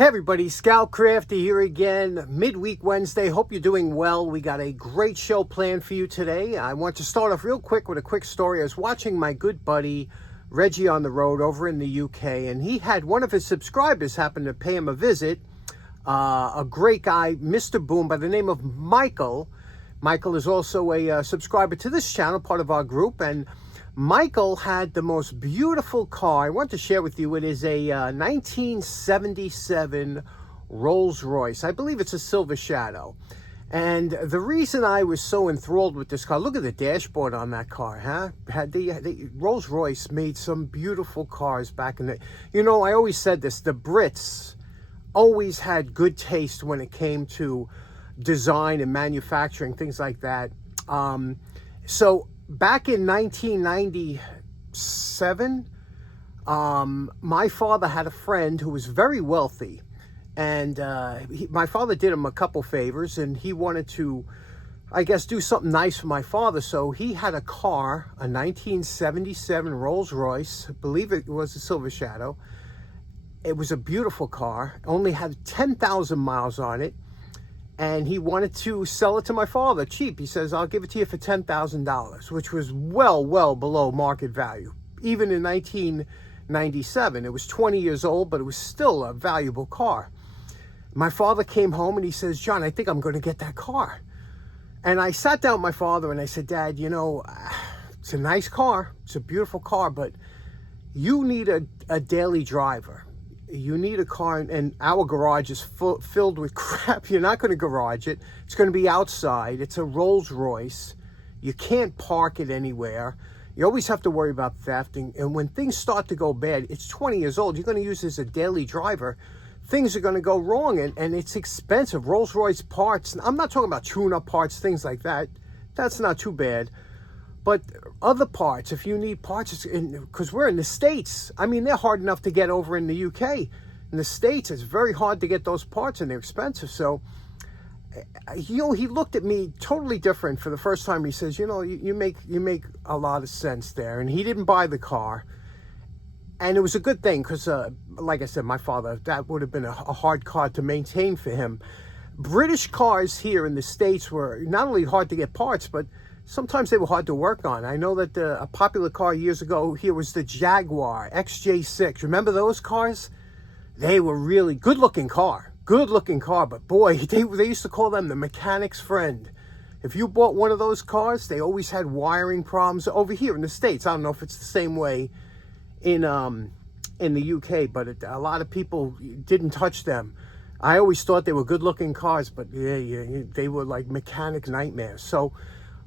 Hey everybody, Scout Crafty here again, midweek Wednesday. Hope you're doing well. We got a great show planned for you today. I want to start off real quick with a quick story. I was watching my good buddy Reggie on the road over in the UK, and he had one of his subscribers happen to pay him a visit. A great guy, Mr. Boom, by the name of Michael. Michael is also a subscriber to this channel, part of our group, and Michael had the most beautiful car. I want to share with you. It is a 1977 Rolls Royce. I believe it's a Silver Shadow. And the reason I was so enthralled with this car, look at the dashboard on that car, huh? The Rolls Royce made some beautiful cars back in the, I always said this, the Brits always had good taste when it came to design and manufacturing, things like that. So back in 1997, my father had a friend who was very wealthy, and my father did him a couple favors, and he wanted to, I guess, do something nice for my father. So he had a car, a 1977 Rolls Royce, I believe it was a Silver Shadow. It was a beautiful car, only had 10,000 miles on it. And he wanted to sell it to my father cheap. He says, I'll give it to you for $10,000, which was well below market value. Even in 1997, it was 20 years old, but it was still a valuable car. My father came home and he says, John, I think I'm going to get that car. And I sat down with my father and I said, Dad, it's a nice car. It's a beautiful car, but you need a daily driver. You need a car, and our garage is filled with crap. You're not going to garage it. It's going to be outside. It's a Rolls Royce. You can't park it anywhere. You always have to worry about theft. And when things start to go bad, it's 20 years old. You're going to use it as a daily driver. Things are going to go wrong, and it's expensive. Rolls Royce parts. I'm not talking about tune-up parts, things like that. That's not too bad. But other parts, if you need parts, because we're in the States, I mean, they're hard enough to get over in the UK. In the States, it's very hard to get those parts, and they're expensive. So, he looked at me totally different for the first time. He says, you make a lot of sense there. And he didn't buy the car. And it was a good thing because, like I said, my father, that would have been a hard car to maintain for him. British cars here in the States were not only hard to get parts, but sometimes they were hard to work on. I know that a popular car years ago here was the Jaguar XJ6. Remember those cars? They were really good-looking car, but boy, they used to call them the mechanic's friend. If you bought one of those cars, they always had wiring problems over here in the States. I don't know if it's the same way in the UK, but a lot of people didn't touch them. I always thought they were good-looking cars, but yeah, they were like mechanic nightmares. So,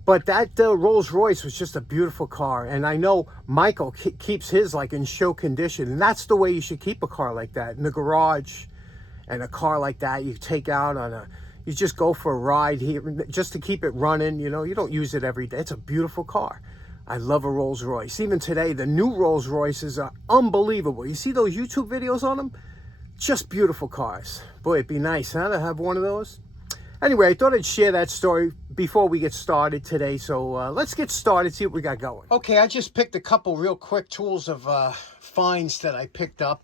but that Rolls Royce was just a beautiful car. And I know Michael keeps his like in show condition. And that's the way you should keep a car like that. In the garage, and a car like that you take out on you just go for a ride here just to keep it running. You don't use it every day. It's a beautiful car. I love a Rolls Royce. Even today, the new Rolls Royces are unbelievable. You see those YouTube videos on them? Just beautiful cars. Boy, it'd be nice, huh, to have one of those. Anyway, I thought I'd share that story before we get started today. So let's get started, see what we got going. Okay, I just picked a couple real quick tools of finds that I picked up.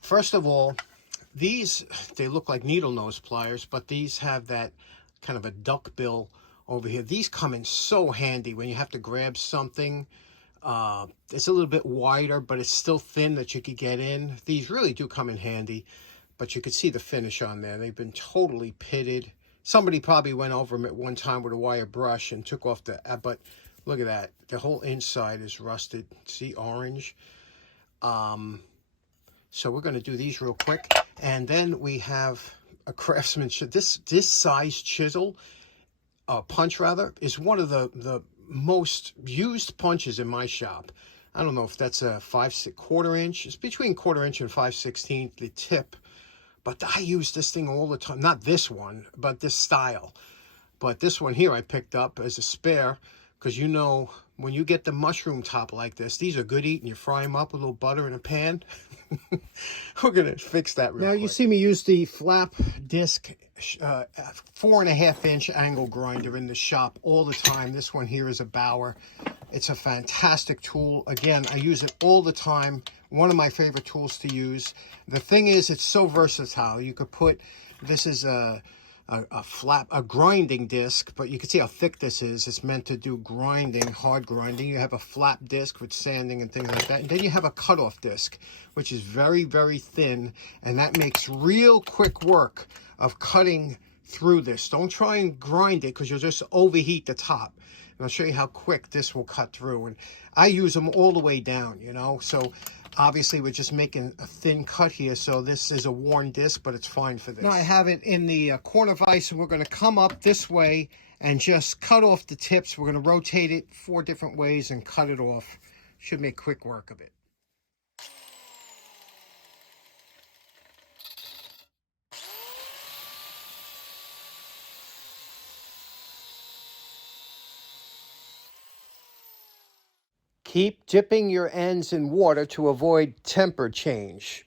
First of all, these, they look like needle nose pliers, but these have that kind of a duck bill over here. These come in so handy when you have to grab something. It's a little bit wider, but it's still thin that you could get in. These really do come in handy, but you could see the finish on there. They've been totally pitted. Somebody probably went over them at one time with a wire brush and took off the, but look at that. The whole inside is rusted. See, orange. So we're going to do these real quick. And then we have a Craftsman. This size chisel, punch rather, is one of the most used punches in my shop. I don't know if that's a 5/4 inch. It's between 1/4 inch and 5/16, the tip. But I use this thing all the time. Not this one, but this style. But this one here I picked up as a spare because when you get the mushroom top like this, these are good eating. You fry them up with a little butter in a pan. We're going to fix that real quick. Now, you see me use the flap disc 4.5-inch angle grinder in the shop all the time. This one here is a Bauer. It's a fantastic tool. Again, I use it all the time. One of my favorite tools to use. The thing is, it's so versatile. You could put, this is a grinding disc, but you can see how thick this is. It's meant to do grinding, hard grinding. You have a flap disc with sanding and things like that. And then you have a cutoff disc, which is very, very thin. And that makes real quick work of cutting through this. Don't try and grind it because you'll just overheat the top. And I'll show you how quick this will cut through. And I use them all the way down, you know. So obviously we're just making a thin cut here. So this is a worn disc, but it's fine for this. Now I have it in the corner vise, and we're going to come up this way and just cut off the tips. We're going to rotate it 4 different ways and cut it off. Should make quick work of it. Keep dipping your ends in water to avoid temper change.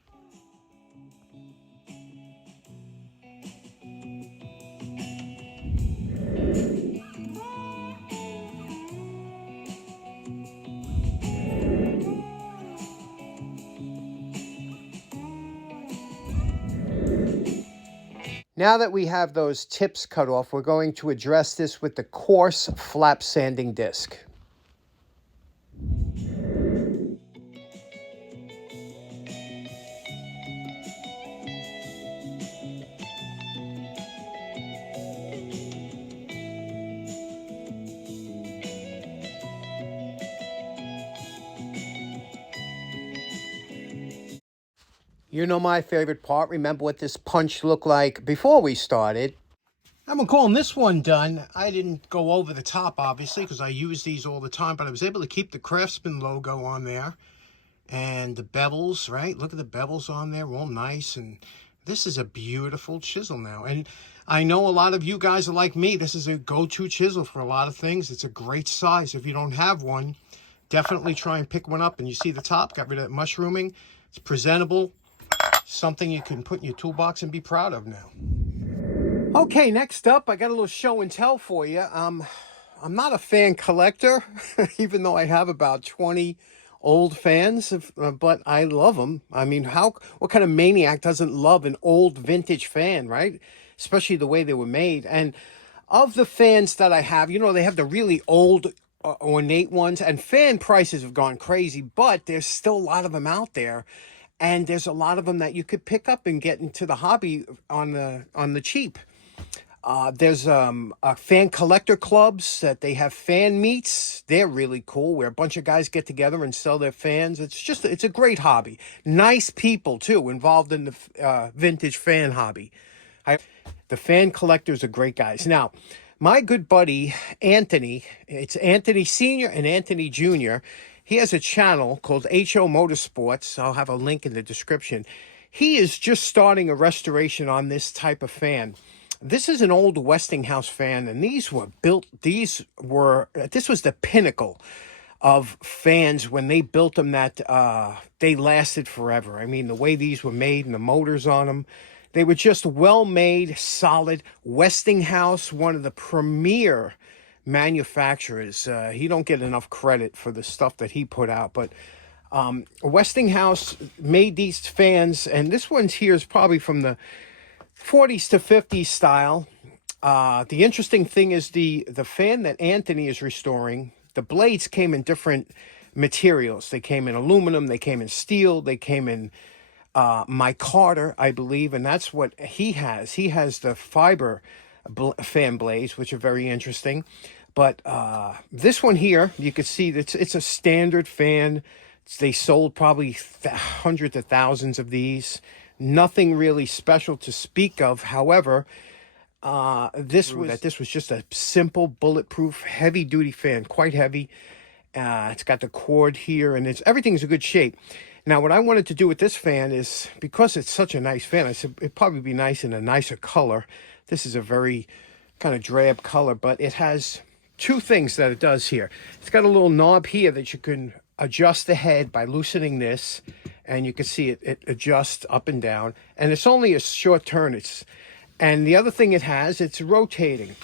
Now that we have those tips cut off, we're going to address this with the coarse flap sanding disc. You know my favorite part. Remember what this punch looked like before we started. I'm calling this one done. I didn't go over the top, obviously, because I use these all the time, but I was able to keep the Craftsman logo on there. And the bevels, right? Look at the bevels on there, all nice. And this is a beautiful chisel now. And I know a lot of you guys are like me. This is a go-to chisel for a lot of things. It's a great size. If you don't have one, definitely try and pick one up. And you see the top, got rid of that mushrooming. It's presentable. Something you can put in your toolbox and be proud of now. Okay, next up, I got a little show and tell for you. I'm not a fan collector, even though I have about 20 old fans, but I love them. I mean, what kind of maniac doesn't love an old vintage fan, right? Especially the way they were made. And of the fans that I have, you know, they have the really old, ornate ones, and fan prices have gone crazy, but there's still a lot of them out there. And there's a lot of them that you could pick up and get into the hobby on the cheap. There's fan collector clubs that they have fan meets. They're really cool, where a bunch of guys get together and sell their fans. It's a great hobby. Nice people too involved in the vintage fan hobby. The fan collectors are great guys. Now, my good buddy Anthony, it's Anthony Sr. and Anthony Jr., he has a channel called HO Motorsports. I'll have a link in the description. He is just starting a restoration on this type of fan. This is an old Westinghouse fan, and this was the pinnacle of fans when they built them, that they lasted forever. I mean, the way these were made and the motors on them, they were just well-made, solid. Westinghouse, one of the premier manufacturers. He don't get enough credit for the stuff that he put out, but Westinghouse made these fans, and this one's here is probably from the 40s to 50s style. The interesting thing is the fan that Anthony is restoring, the blades came in different materials. They came in aluminum, they came in steel, they came in micarta, I believe, and that's what he has. He has the fiber fan blades, which are very interesting. But this one here, you can see that it's a standard fan. They sold probably hundreds of thousands of these. Nothing really special to speak of. However, this was just a simple, bulletproof, heavy-duty fan, quite heavy. It's got the cord here, and everything's in good shape. Now, what I wanted to do with this fan is, because it's such a nice fan, I said it'd probably be nice in a nicer color. This is a very kind of drab color, but it has two things that it does here. It's got a little knob here that you can adjust the head by loosening this, and you can see it adjusts up and down, and it's only a short turn. And the other thing it has, it's rotating,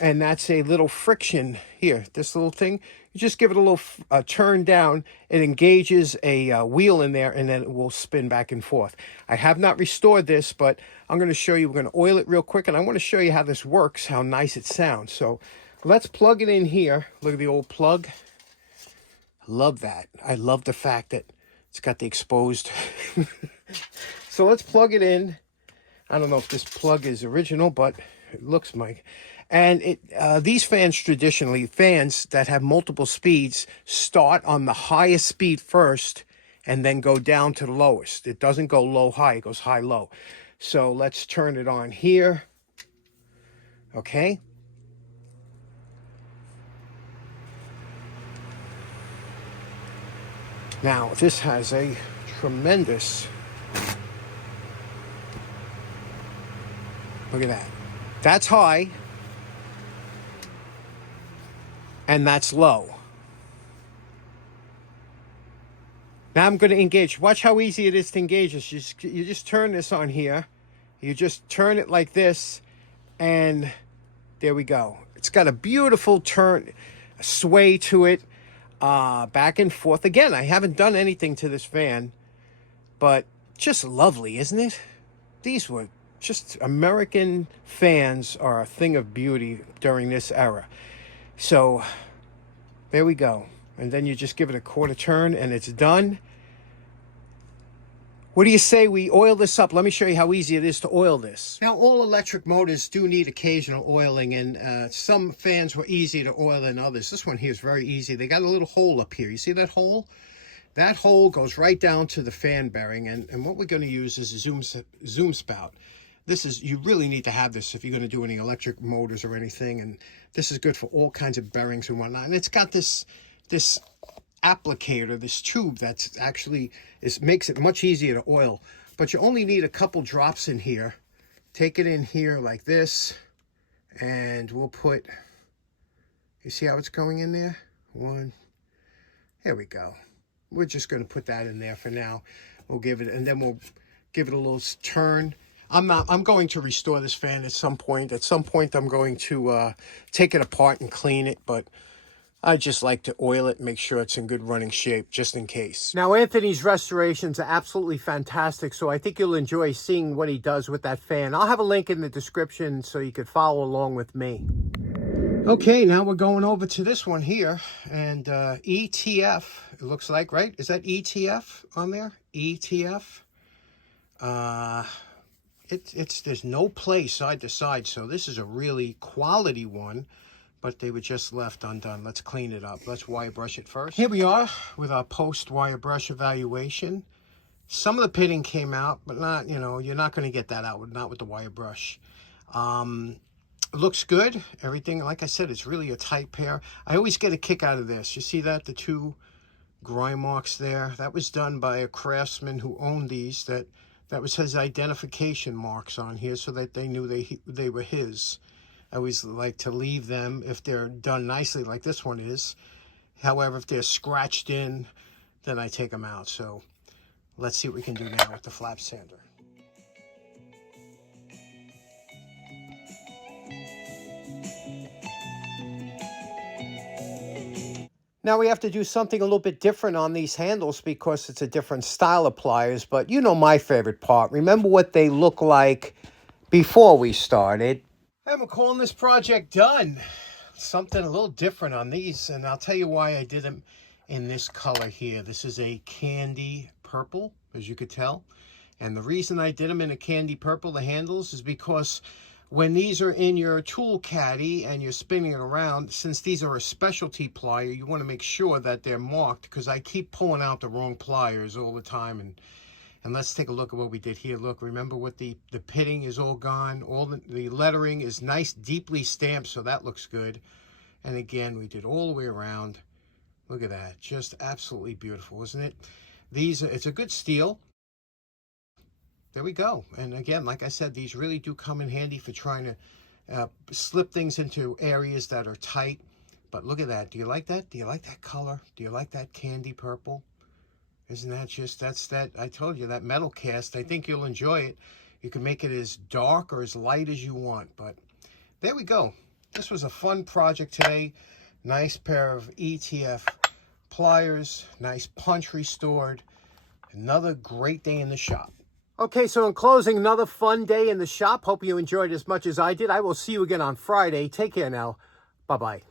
and that's a little friction here, this little thing. You just give it a little turn down, it engages a wheel in there, and then it will spin back and forth. I have not restored this, but I'm going to show you. We're going to oil it real quick, and I want to show you how this works, how nice it sounds. So let's plug it in here. Look at the old plug. I love that. I love the fact that it's got the exposed. So let's plug it in. I don't know if this plug is original, but it looks like. And these fans, traditionally, fans that have multiple speeds, start on the highest speed first and then go down to the lowest. It doesn't go low-high, it goes high-low. So let's turn it on here. Okay. Now, this has a tremendous... Look at that. That's high. And that's low. Now I'm going to engage. Watch how easy it is to engage this. You just turn this on here. You just turn it like this. And there we go. It's got a beautiful turn, sway to it. Back and forth. Again, I haven't done anything to this fan. But just lovely, isn't it? These were... just American fans are a thing of beauty during this era. So there we go. And then you just give it a quarter turn and it's done. What do you say we oil this up? Let me show you how easy it is to oil this. Now, all electric motors do need occasional oiling, and some fans were easy to oil than others. This one here is very easy. They got a little hole up here. You see that hole? That hole goes right down to the fan bearing, and what we're going to use is a zoom spout. This is, you really need to have this if you're going to do any electric motors or anything, and this is good for all kinds of bearings and whatnot. And it's got this applicator, this tube that's actually makes it much easier to oil. But you only need a couple drops in here. Take it in here like this, and we'll put, you see how it's going in there? One, here we go. We're just going to put that in there for now. We'll give it, and then we'll give it a little turn. I'm going to restore this fan at some point. At some point, I'm going to take it apart and clean it, but I just like to oil it, make sure it's in good running shape, just in case. Now, Anthony's restorations are absolutely fantastic, so I think you'll enjoy seeing what he does with that fan. I'll have a link in the description so you could follow along with me. Okay, now we're going over to this one here, and ETF, it looks like, right? Is that ETF on there? ETF. There's no play side to side, so this is a really quality one, but they were just left undone. Let's clean it up. Let's wire brush it first. Here we are with our post wire brush evaluation. Some of the pitting came out, but not, you're not going to get that out, not with the wire brush. It looks good. Everything, like I said, it's really a tight pair. I always get a kick out of this. You see that? The two grind marks there. That was done by a craftsman who owned these. That was his identification marks on here so that they knew they were his. I always like to leave them if they're done nicely like this one is. However, if they're scratched in, then I take them out. So let's see what we can do now with the flap sander. Now we have to do something a little bit different on these handles because it's a different style of pliers, but you know my favorite part. Remember what they look like before we started. And we're calling this project done. Something a little different on these, and I'll tell you why I did them in this color here. This is a candy purple, as you could tell. And the reason I did them in a candy purple, the handles, is because when these are in your tool caddy and you're spinning it around, since these are a specialty plier, you want to make sure that they're marked, because I keep pulling out the wrong pliers all the time. And let's take a look at what we did here. Look, remember what the pitting is all gone. All the lettering is nice, deeply stamped, so that looks good. And again, we did all the way around. Look at that. Just absolutely beautiful, isn't it? It's a good steel. There we go. And again, like I said, these really do come in handy for trying to slip things into areas that are tight. But look at that. Do you like that? Do you like that color? Do you like that candy purple? Isn't that just, that's that, I told you, that metal cast. I think you'll enjoy it. You can make it as dark or as light as you want. But there we go. This was a fun project today. Nice pair of ETF pliers. Nice punch restored. Another great day in the shop. Okay, so in closing, another fun day in the shop. Hope you enjoyed as much as I did. I will see you again on Friday. Take care now. Bye-bye.